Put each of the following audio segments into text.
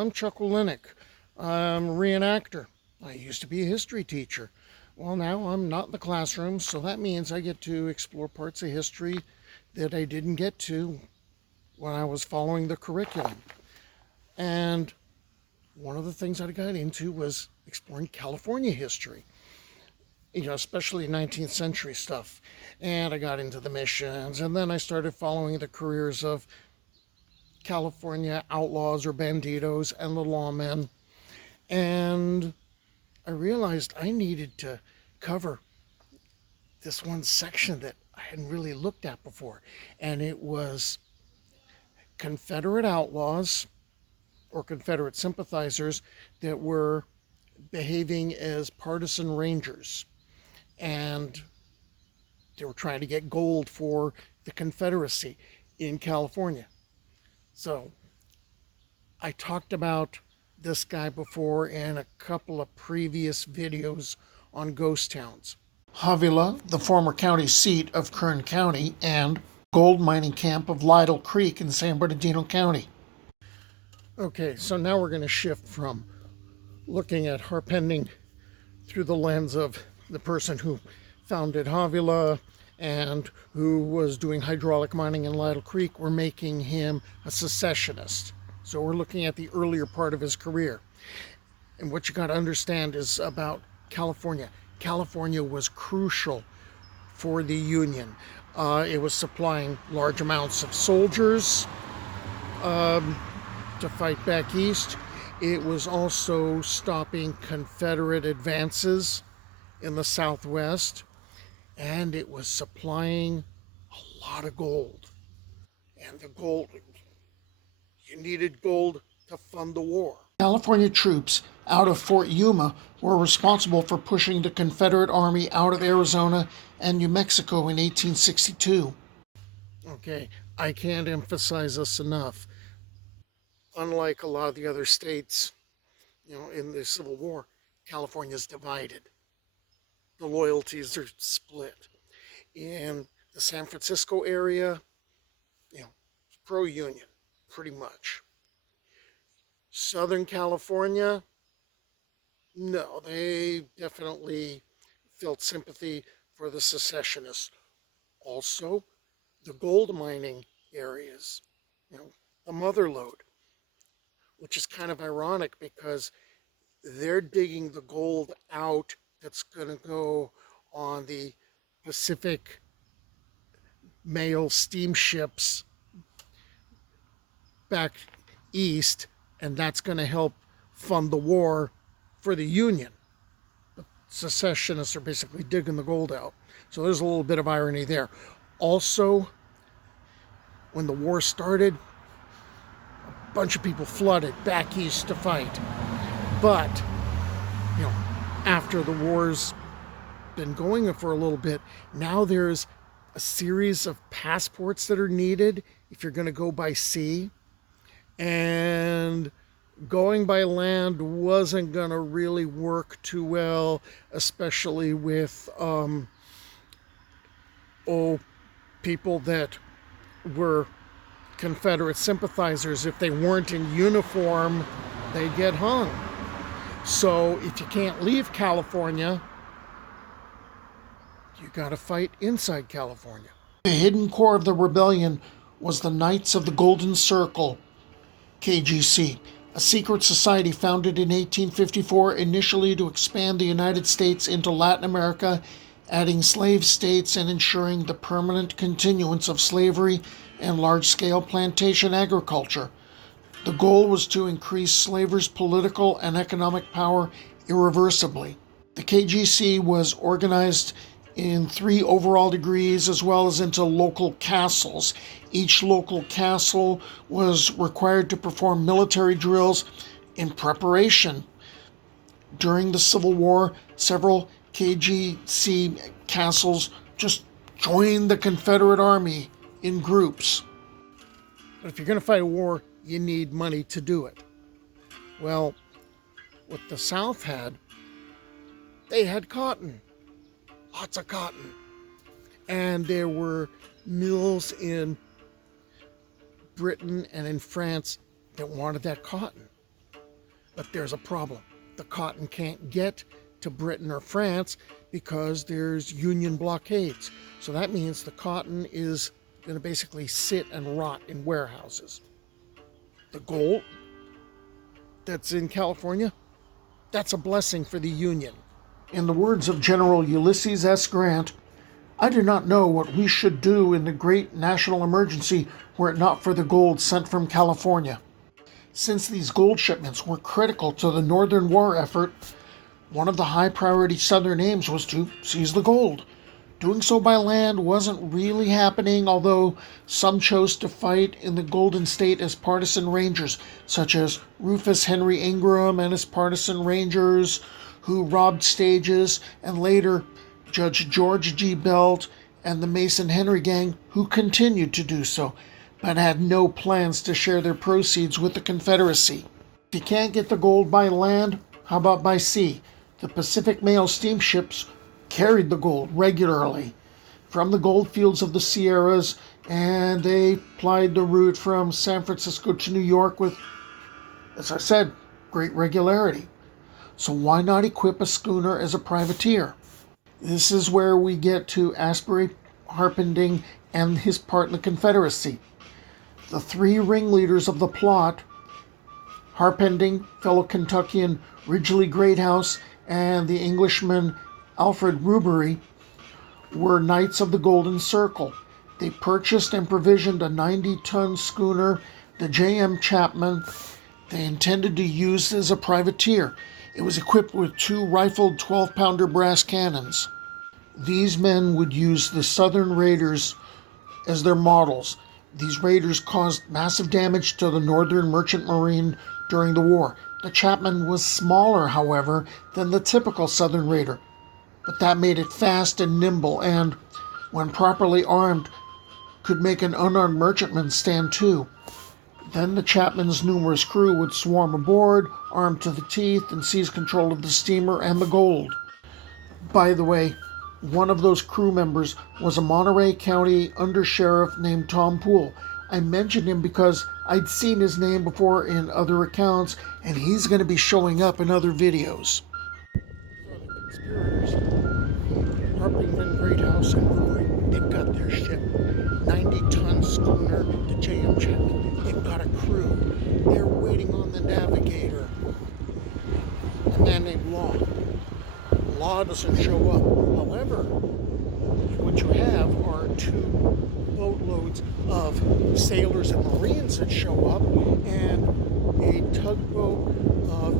I'm Chuck Olenek. I'm a reenactor. I used to be a history teacher. Well, now I'm not in the classroom, so that means I get to explore parts of history that I didn't get to when I was following the curriculum. And one of the things I got into was exploring California history, especially 19th century stuff. And I got into the missions, and then I started following the careers of California outlaws or bandidos and the lawmen. And I realized I needed to cover this one section that I hadn't really looked at before. And it was Confederate outlaws or Confederate sympathizers that were behaving as partisan rangers. And they were trying to get gold for the Confederacy in California. So I talked about this guy before in a couple of previous videos on ghost towns. Havilah, the former county seat of Kern County, and gold mining camp of Lytle Creek in San Bernardino County. Okay, so now we're going to shift from looking at harpending through the lens of the person who founded Havilah and who was doing hydraulic mining in Lytle Creek. We're making him a secessionist. So we're looking at the earlier part of his career. And what you got to understand is about California. California was crucial for the Union. It was supplying large amounts of soldiers to fight back east. It was also stopping Confederate advances in the Southwest. And it was supplying a lot of gold. And the gold, you needed gold to fund the war. California troops out of Fort Yuma were responsible for pushing the Confederate Army out of Arizona and New Mexico in 1862. Okay, I can't emphasize this enough. Unlike a lot of the other states, in the Civil War, California's divided. The loyalties are split. In the San Francisco area, pro-Union, pretty much. Southern California, no, they definitely felt sympathy for the secessionists. Also, the gold mining areas, the mother lode, which is kind of ironic because they're digging the gold out that's going to go on the Pacific mail steamships back east, and that's going to help fund the war for the Union. The secessionists are basically digging the gold out. So there's a little bit of irony there. Also, when the war started, a bunch of people flooded back east to fight. But, after the war's been going for a little bit, now there's a series of passports that are needed if you're going to go by sea. And going by land wasn't going to really work too well, especially with people that were Confederate sympathizers. If they weren't in uniform, they'd get hung. So if you can't leave California, you got to fight inside California. The hidden core of the rebellion was the Knights of the Golden Circle, KGC, a secret society founded in 1854 initially to expand the United States into Latin America, adding slave states and ensuring the permanent continuance of slavery and large-scale plantation agriculture. The goal was to increase slavers' political and economic power irreversibly. The KGC was organized in 3 overall degrees as well as into local castles. Each local castle was required to perform military drills in preparation. During the Civil War, several KGC castles just joined the Confederate Army in groups. But if you're going to fight a war, you need money to do it. Well, what the South had, they had cotton. Lots of cotton. And there were mills in Britain and in France that wanted that cotton. But there's a problem. The cotton can't get to Britain or France because there's Union blockades. So that means the cotton is going to basically sit and rot in warehouses. The gold that's in California, that's a blessing for the Union. In the words of General Ulysses S. Grant, I do not know what we should do in the great national emergency were it not for the gold sent from California. Since these gold shipments were critical to the Northern War effort, one of the high priority Southern aims was to seize the gold. Doing so by land wasn't really happening, although some chose to fight in the Golden State as partisan rangers, such as Rufus Henry Ingram and his partisan rangers, who robbed stages, and later Judge George G. Belt and the Mason Henry gang, who continued to do so, but had no plans to share their proceeds with the Confederacy. If you can't get the gold by land, how about by sea? The Pacific Mail steamships carried the gold regularly from the gold fields of the Sierras, and they plied the route from San Francisco to New York with, as I said, great regularity. So why not equip a schooner as a privateer? This is where we get to Asbury Harpending and his part in the Confederacy. The three ringleaders of the plot, Harpending, fellow Kentuckian Ridgely Greathouse, and the Englishman Alfred Robbery, were Knights of the Golden Circle. They purchased and provisioned a 90-ton schooner, the J.M. Chapman. They intended to use as a privateer. It was equipped with 2 rifled 12-pounder brass cannons. These men would use the Southern Raiders as their models. These raiders caused massive damage to the Northern Merchant Marine during the war. The Chapman was smaller, however, than the typical Southern raider, but that made it fast and nimble, and, when properly armed, could make an unarmed merchantman stand to. Then the Chapman's numerous crew would swarm aboard, armed to the teeth, and seize control of the steamer and the gold. By the way, one of those crew members was a Monterey County undersheriff named Tom Poole. I mentioned him because I'd seen his name before in other accounts, and he's going to be showing up in other videos. So the conspirators, Harpington, Greathouse, and Brewery, they've got their ship. 90-ton schooner, the J.M. Chapman. They've got a crew. They're waiting on the navigator, a man named Law. Law doesn't show up. However, what you have are 2 boatloads of sailors and Marines that show up, and a tugboat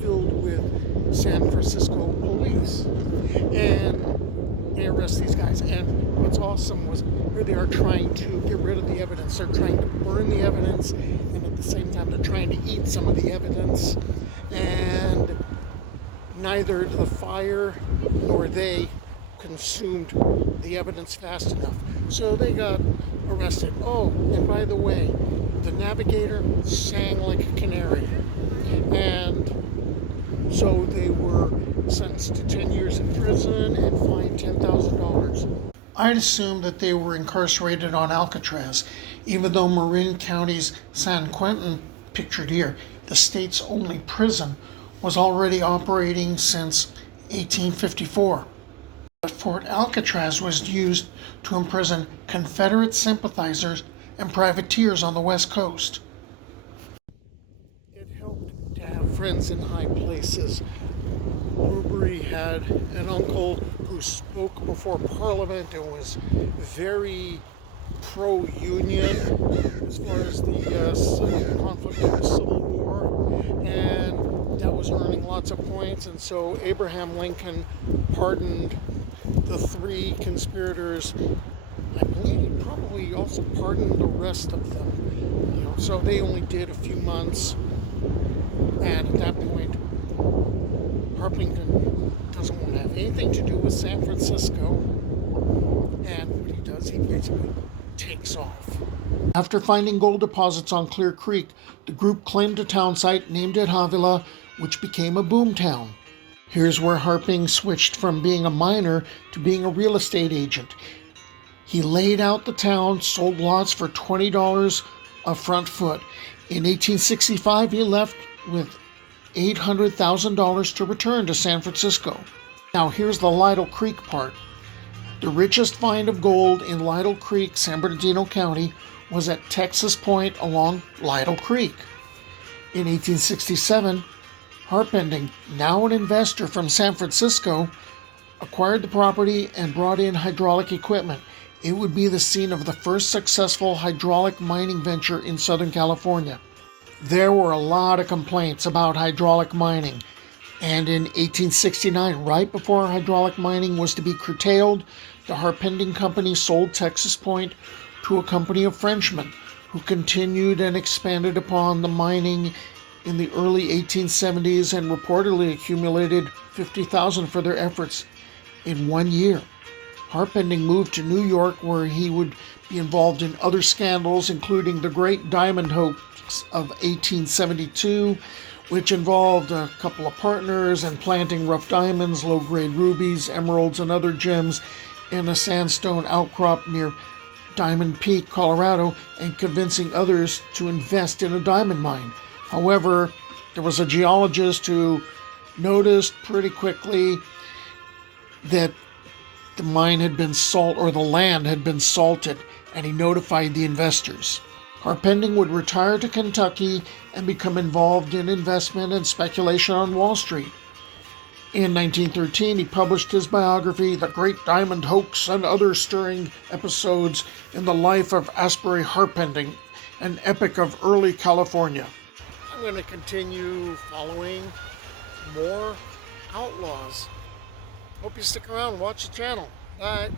filled with San Francisco police. And they arrest these guys. And what's awesome was here they are trying to get rid of the evidence. They're trying to burn the evidence, and at the same time they're trying to eat some of the evidence. And neither the fire nor they consumed the evidence fast enough. So they got arrested. Oh, and by the way, the navigator sang like a canary. And so they were sentenced to 10 years in prison and fined $10,000. I'd assumed that they were incarcerated on Alcatraz, even though Marin County's San Quentin, pictured here, the state's only prison, was already operating since 1854. But Fort Alcatraz was used to imprison Confederate sympathizers and privateers on the West Coast. It helped to have friends in high places. Robbery had an uncle who spoke before Parliament and was very pro-Union as far as the conflict in the Civil War, and that was earning lots of points. And so Abraham Lincoln pardoned the 3 conspirators. I believe he probably also pardoned the rest of them. So they only did a few months, and at that point, Harpington doesn't want to have anything to do with San Francisco, and what he does, he basically takes off. After finding gold deposits on Clear Creek, the group claimed a town site named it Havilah, which became a boom town. Here's where Harping switched from being a miner to being a real estate agent. He laid out the town, sold lots for $20 a front foot. In 1865, he left with $800,000 to return to San Francisco. Now here's the Lytle Creek part. The richest find of gold in Lytle Creek, San Bernardino County, was at Texas Point along Lytle Creek. In 1867, Harpending, now an investor from San Francisco, acquired the property and brought in hydraulic equipment. It would be the scene of the first successful hydraulic mining venture in Southern California. There were a lot of complaints about hydraulic mining, and in 1869, right before hydraulic mining was to be curtailed, the Harpending Company sold Texas Point to a company of Frenchmen who continued and expanded upon the mining in the early 1870s and reportedly accumulated $50,000 for their efforts in 1 year. Harpending moved to New York, where he would be involved in other scandals, including the Great Diamond Hoax of 1872, which involved a couple of partners and planting rough diamonds, low-grade rubies, emeralds, and other gems in a sandstone outcrop near Diamond Peak, Colorado, and convincing others to invest in a diamond mine. However, there was a geologist who noticed pretty quickly that the mine had been the land had been salted, and he notified the investors. Harpending would retire to Kentucky and become involved in investment and speculation on Wall Street. In 1913, he published his biography, The Great Diamond Hoax and Other Stirring Episodes in the Life of Asbury Harpending, an epic of early California. I'm going to continue following more outlaws. Hope you stick around and watch the channel. Bye.